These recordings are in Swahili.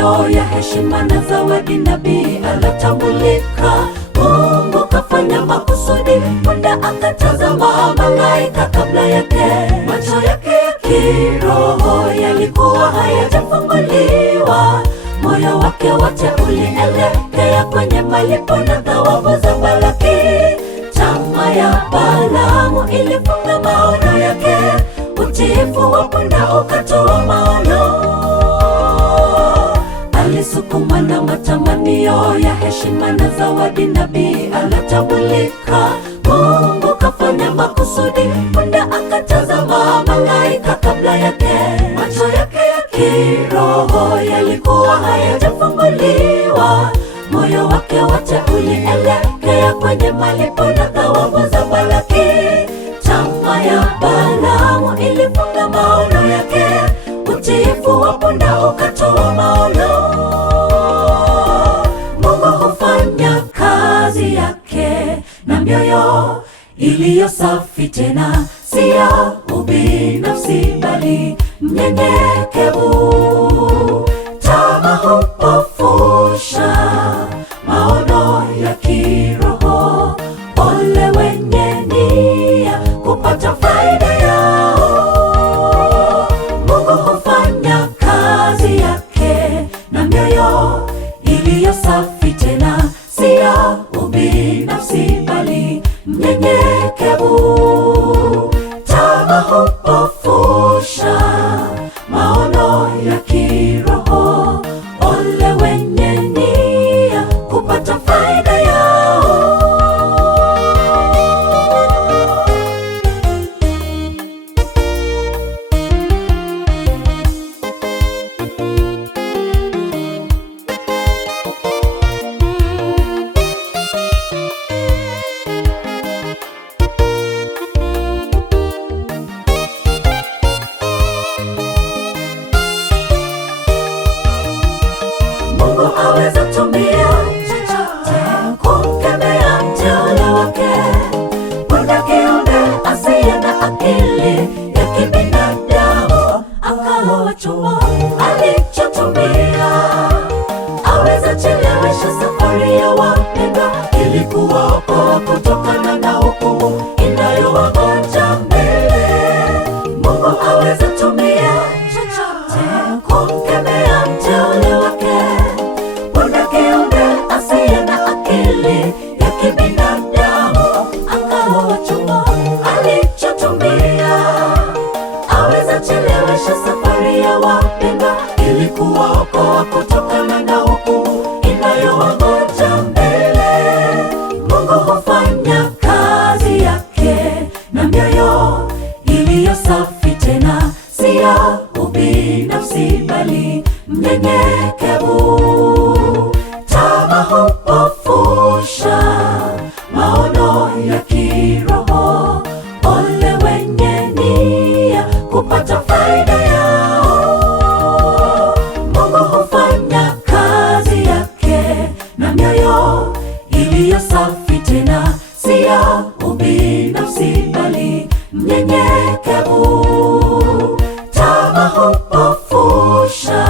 mioyo ya heshima na zawadi. Nabii alotambulika, Mungu kafanya makusudi. Muda akatazama malaika kabla yake, macho yake ya kiroho yalikuwa hayajafunguliwa. Moyo wake wote ulielekea kwenye malipo na thawabu za Balaki. Tamaa ya Balaamu ilifunga maono yake, utiifu wa punda ukatoa maono. Alisukumwa na matamanio ya heshima na zawadi. Nabii alotambulika, Mungu kafanya makusudi. Punda akatazama malaika kabla yake, macho yake ya kiroho yalikuwa hayajafunguliwa. Moyo wake wote ulielekea kwenye malipo na thawabu za Balaki. Tamaa ya Balaamu ilifunga maono yake, utiifu wa punda ukatoa maono. Mungu hufanya kazi yake na mioyo iliyo safi, tena si ya ubinafsi bali mnyenyekevu. Tamaa hupofusha maono ya kiroho. Ole wenye nia kupata faida yao. Mungu hufanya kazi yake na mioyo iliyo safi, tena si ya ubinafsi bali mnyenyekevu. Tamaa hupofusha maono ya kiroho. Ole wenye nia kupata faida yao. Mungu aweza tumia chochote kumkemea mteule wake. Punda kiumbe asiye na akili ya kibinadamu, akawa chombo alichotumia. Aweza chelewesha safari ya wapendwa ili kuwaokoa kutokana na hukumu inayowangoja mbele. Mungu aweza tumia chochote kumkemea mteule wake. Punda kiumbe asiye na akili ya kibinadamu, akawa chombo alichotumia. Aweza chelewesha safari ya wapendwa ili kuwaokoa kutokana na hukumu inayowangoja mbele. Mungu hufanya kazi yake na mioyo iliyo safi, tena si ya ubinafsi bali mnyenyekevu. Tamaa hupofusha maono ya kiroho. Ole wenye nia kupata faida yao. Mungu hufanya kazi yake na mioyo iliyo safi, tena si ya ubinafsi bali mnyenyekevu. Tamaa hupofusha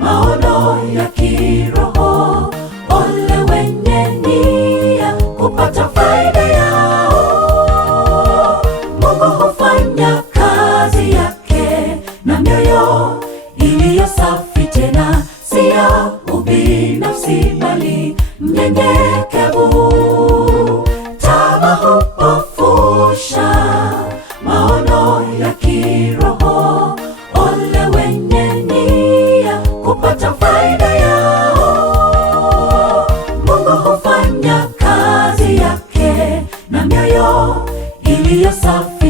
maono ya kiroho. Ole wenye nia kupata faida yao. Mungu hufanya kazi yake na mioyo iliyo safi, tena si ya ubinafsi bali mnyenyekevu. Tamaa hupofusha maono ya kiroho. Ole wenye nia kupata faida yao. Mungu hufanya kazi yake na mioyo iliyo safi.